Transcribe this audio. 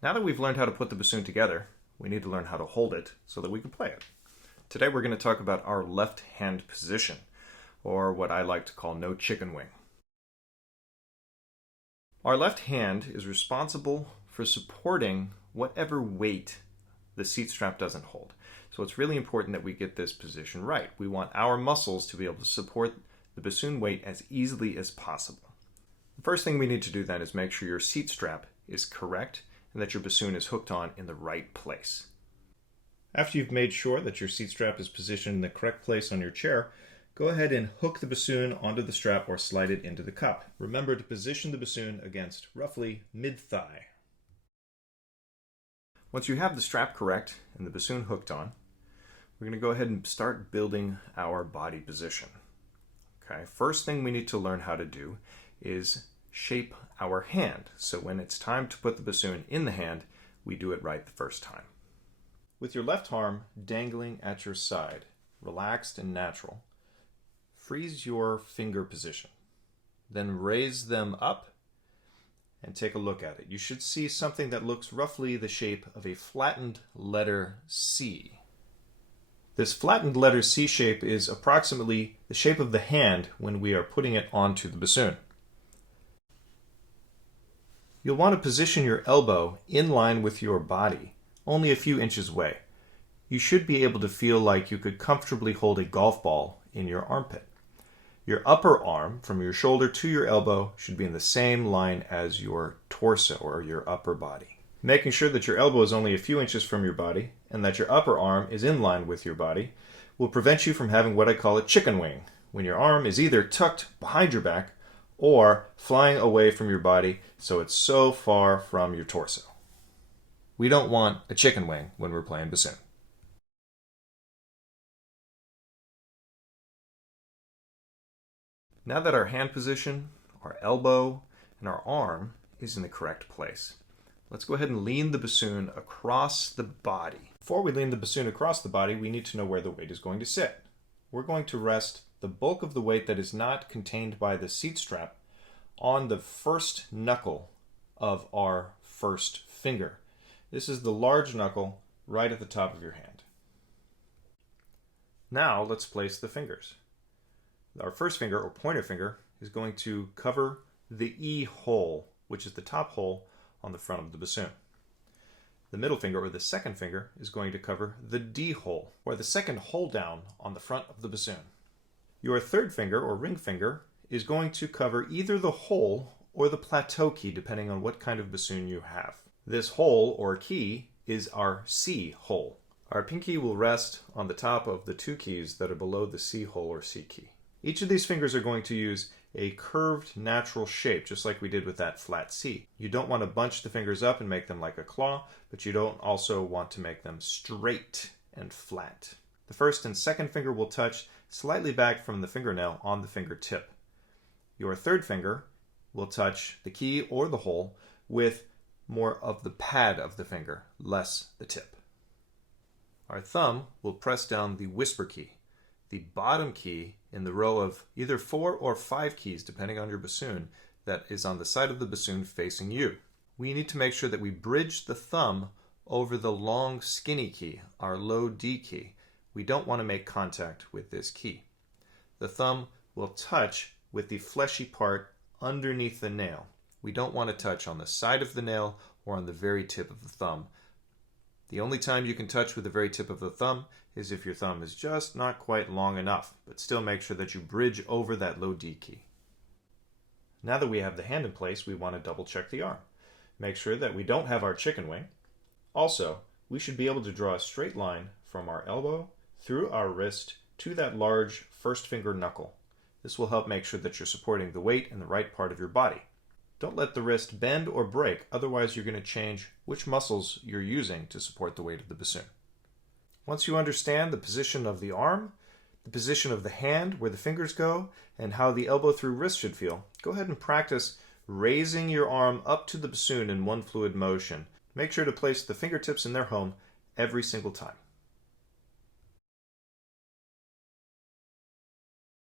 Now that we've learned how to put the bassoon together, we need to learn how to hold it so that we can play it. Today we're going to talk about our left hand position, or what I like to call no chicken wing. Our left hand is responsible for supporting whatever weight the seat strap doesn't hold. So it's really important that we get this position right. We want our muscles to be able to support the bassoon weight as easily as possible. The first thing we need to do then is make sure your seat strap is correct and that your bassoon is hooked on in the right place. After you've made sure that your seat strap is positioned in the correct place on your chair, go ahead and hook the bassoon onto the strap or slide it into the cup. Remember to position the bassoon against roughly mid-thigh. Once you have the strap correct and the bassoon hooked on, we're going to go ahead and start building our body position. Okay, first thing we need to learn how to do is shape our hand. So when it's time to put the bassoon in the hand, we do it right the first time. With your left arm dangling at your side, relaxed and natural, freeze your finger position. Then raise them up and take a look at it. You should see something that looks roughly the shape of a flattened letter C. This flattened letter C shape is approximately the shape of the hand when we are putting it onto the bassoon. You'll want to position your elbow in line with your body, only a few inches away. You should be able to feel like you could comfortably hold a golf ball in your armpit. Your upper arm, from your shoulder to your elbow, should be in the same line as your torso or your upper body. Making sure that your elbow is only a few inches from your body and that your upper arm is in line with your body will prevent you from having what I call a chicken wing, when your arm is either tucked behind your back or flying away from your body so it's so far from your torso. We don't want a chicken wing when we're playing bassoon. Now that our hand position, our elbow, and our arm is in the correct place, let's go ahead and lean the bassoon across the body. Before we lean the bassoon across the body, we need to know where the weight is going to sit. We're going to rest the bulk of the weight that is not contained by the seat strap on the first knuckle of our first finger. This is the large knuckle right at the top of your hand. Now let's place the fingers. Our first finger, or pointer finger, is going to cover the E hole, which is the top hole on the front of the bassoon. The middle finger, or the second finger, is going to cover the D hole, or the second hole down on the front of the bassoon. Your third finger, or ring finger, is going to cover either the hole or the plateau key, depending on what kind of bassoon you have. This hole, or key, is our C hole. Our pinky will rest on the top of the two keys that are below the C hole or C key. Each of these fingers are going to use a curved natural shape, just like we did with that flat C. You don't want to bunch the fingers up and make them like a claw, but you don't also want to make them straight and flat. The first and second finger will touch slightly back from the fingernail on the fingertip. Your third finger will touch the key or the hole with more of the pad of the finger, less the tip. Our thumb will press down the whisper key, the bottom key in the row of either 4 or 5 keys, depending on your bassoon, that is on the side of the bassoon facing you. We need to make sure that we bridge the thumb over the long skinny key, our low D key. We don't want to make contact with this key. The thumb will touch with the fleshy part underneath the nail. We don't want to touch on the side of the nail or on the very tip of the thumb. The only time you can touch with the very tip of the thumb is if your thumb is just not quite long enough, but still make sure that you bridge over that low D key. Now that we have the hand in place, we want to double check the arm. Make sure that we don't have our chicken wing. Also, we should be able to draw a straight line from our elbow through our wrist to that large first finger knuckle. This will help make sure that you're supporting the weight in the right part of your body. Don't let the wrist bend or break, otherwise you're going to change which muscles you're using to support the weight of the bassoon. Once you understand the position of the arm, the position of the hand, where the fingers go, and how the elbow through wrist should feel, go ahead and practice raising your arm up to the bassoon in one fluid motion. Make sure to place the fingertips in their home every single time.